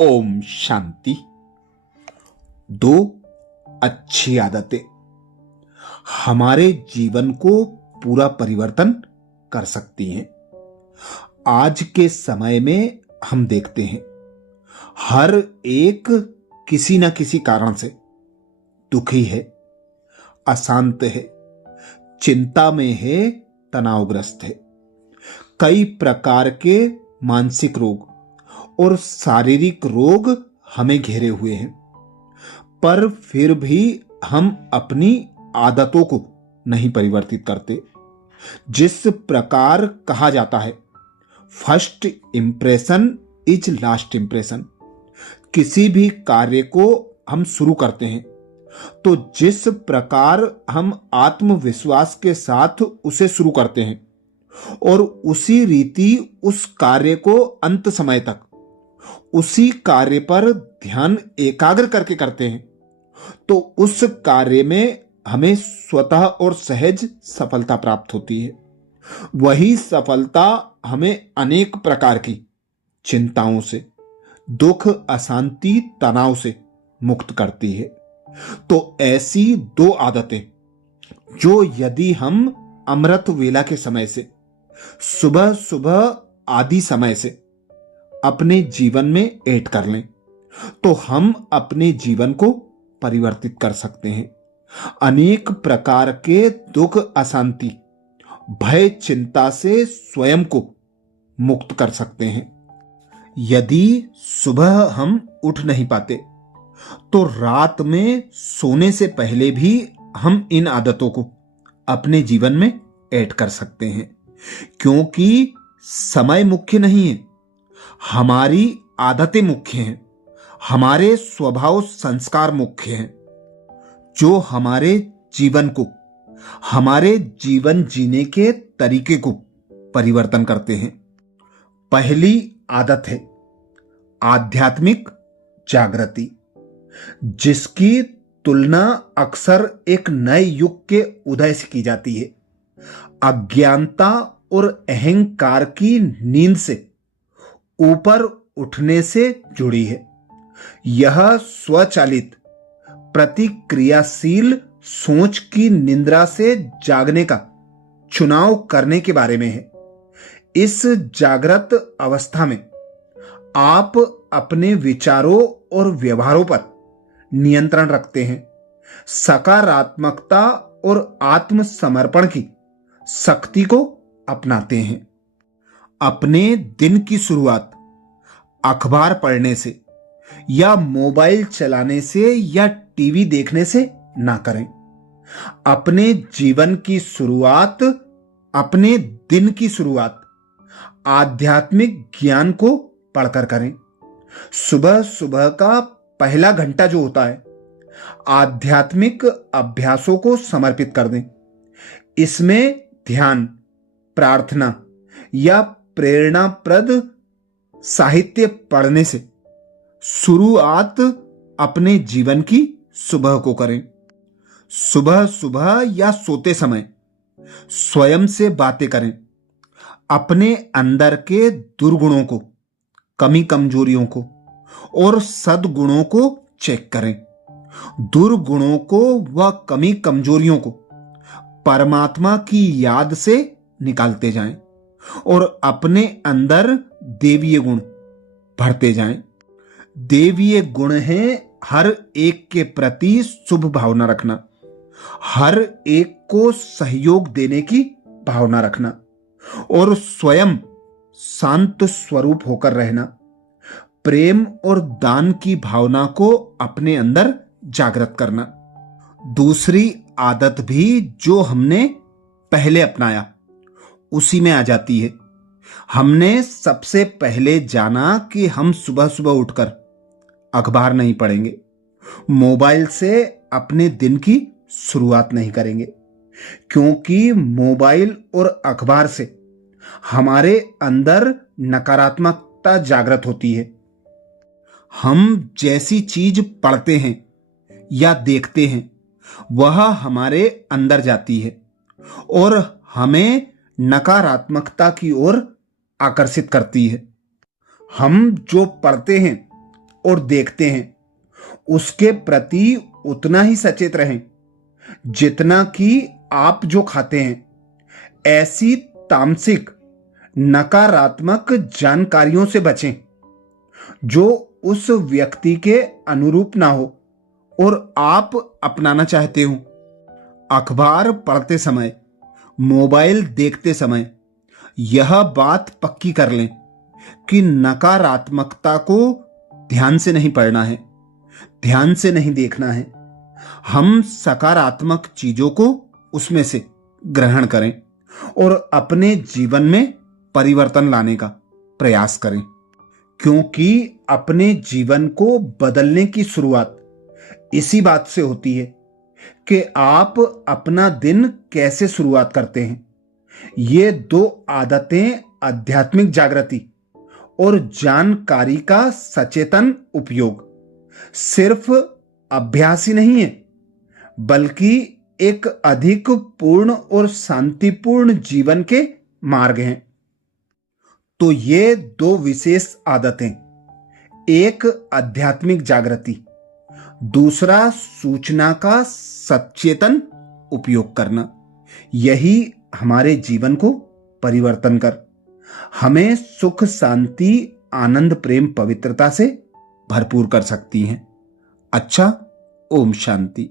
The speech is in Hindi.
ओम शांति। दो अच्छी आदतें हमारे जीवन को पूरा परिवर्तन कर सकती हैं। आज के समय में हम देखते हैं हर एक किसी न किसी कारण से दुखी है, अशांत है, चिंता में है, तनावग्रस्त है। कई प्रकार के मानसिक रोग और शारीरिक रोग हमें घेरे हुए हैं, पर फिर भी हम अपनी आदतों को नहीं परिवर्तित करते। जिस प्रकार कहा जाता है, first impression is last impression. किसी भी कार्य को हम शुरू करते हैं तो जिस प्रकार हम आत्मविश्वास के साथ उसे शुरू करते हैं और उसी रीति उस कार्य को अंत समय तक उसी कार्य पर ध्यान एकाग्र करके करते हैं, तो उस कार्य में हमें स्वतः और सहज सफलता प्राप्त होती है। वही सफलता हमें अनेक प्रकार की चिंताओं से, दुख, अशांति, तनाव से मुक्त करती है। तो ऐसी दो आदतें जो यदि हम अमृत वेला के समय से, सुबह सुबह आदि समय से अपने जीवन में ऐड कर लें तो हम अपने जीवन को परिवर्तित कर सकते हैं। अनेक प्रकार के दुख, अशांति, भय, चिंता से स्वयं को मुक्त कर सकते हैं। यदि सुबह हम उठ नहीं पाते तो रात में सोने से पहले भी हम इन आदतों को अपने जीवन में ऐड कर सकते हैं, क्योंकि समय मुख्य नहीं है, हमारी आदतें मुख्य हैं, हमारे स्वभाव संस्कार मुख्य हैं, जो हमारे जीवन को, हमारे जीवन जीने के तरीके को परिवर्तन करते हैं। पहली आदत है आध्यात्मिक जागृति, जिसकी तुलना अक्सर एक नए युग के उदय से की जाती है। अज्ञानता और अहंकार की नींद से ऊपर उठने से जुड़ी है। यह स्वचालित प्रतिक्रियाशील सोच की निद्रा से जागने का चुनाव करने के बारे में है। इस जागृत अवस्था में आप अपने विचारों और व्यवहारों पर नियंत्रण रखते हैं, सकारात्मकता और आत्मसमर्पण की शक्ति को अपनाते हैं। अपने दिन की शुरुआत अखबार पढ़ने से या मोबाइल चलाने से या टीवी देखने से ना करें। अपने जीवन की शुरुआत, अपने दिन की शुरुआत आध्यात्मिक ज्ञान को पढ़कर करें। सुबह सुबह का पहला घंटा जो होता है, आध्यात्मिक अभ्यासों को समर्पित कर दें। इसमें ध्यान, प्रार्थना या प्रेरणाप्रद साहित्य पढ़ने से शुरुआत अपने जीवन की सुबह को करें। सुबह सुबह या सोते समय स्वयं से बातें करें। अपने अंदर के दुर्गुणों को, कमी कमजोरियों को और सद्गुणों को चेक करें। दुर्गुणों को व कमी कमजोरियों को परमात्मा की याद से निकालते जाएं और अपने अंदर देवीय गुण भरते जाएं। देवीय गुण है हर एक के प्रति शुभ भावना रखना, हर एक को सहयोग देने की भावना रखना और स्वयं शांत स्वरूप होकर रहना। प्रेम और दान की भावना को अपने अंदर जागृत करना। दूसरी आदत भी जो हमने पहले अपनाया उसी में आ जाती है। हमने सबसे पहले जाना कि हम सुबह सुबह उठकर अखबार नहीं पढ़ेंगे, मोबाइल से अपने दिन की शुरुआत नहीं करेंगे, क्योंकि मोबाइल और अखबार से हमारे अंदर नकारात्मकता जागृत होती है। हम जैसी चीज पढ़ते हैं या देखते हैं वह हमारे अंदर जाती है और हमें नकारात्मकता की ओर आकर्षित करती है। हम जो पढ़ते हैं और देखते हैं उसके प्रति उतना ही सचेत रहें जितना कि आप जो खाते हैं। ऐसी तामसिक नकारात्मक जानकारियों से बचें जो उस व्यक्ति के अनुरूप ना हो और आप अपनाना चाहते हो। अखबार पढ़ते समय, मोबाइल देखते समय यह बात पक्की कर लें कि नकारात्मकता को ध्यान से नहीं पढ़ना है, ध्यान से नहीं देखना है। हम सकारात्मक चीजों को उसमें से ग्रहण करें और अपने जीवन में परिवर्तन लाने का प्रयास करें, क्योंकि अपने जीवन को बदलने की शुरुआत इसी बात से होती है कि आप अपना दिन कैसे शुरुआत करते हैं। ये दो आदतें आध्यात्मिक जागृति और जानकारी का सचेतन उपयोग सिर्फ अभ्यास ही नहीं है, बल्कि एक अधिक पूर्ण और शांतिपूर्ण जीवन के मार्ग हैं। तो ये दो विशेष आदतें, एक आध्यात्मिक जागृति, दूसरा सूचना का सचेतन उपयोग करना, यही हमारे जीवन को परिवर्तन कर हमें सुख, शांति, आनंद, प्रेम, पवित्रता से भरपूर कर सकती हैं। अच्छा, ओम शांति।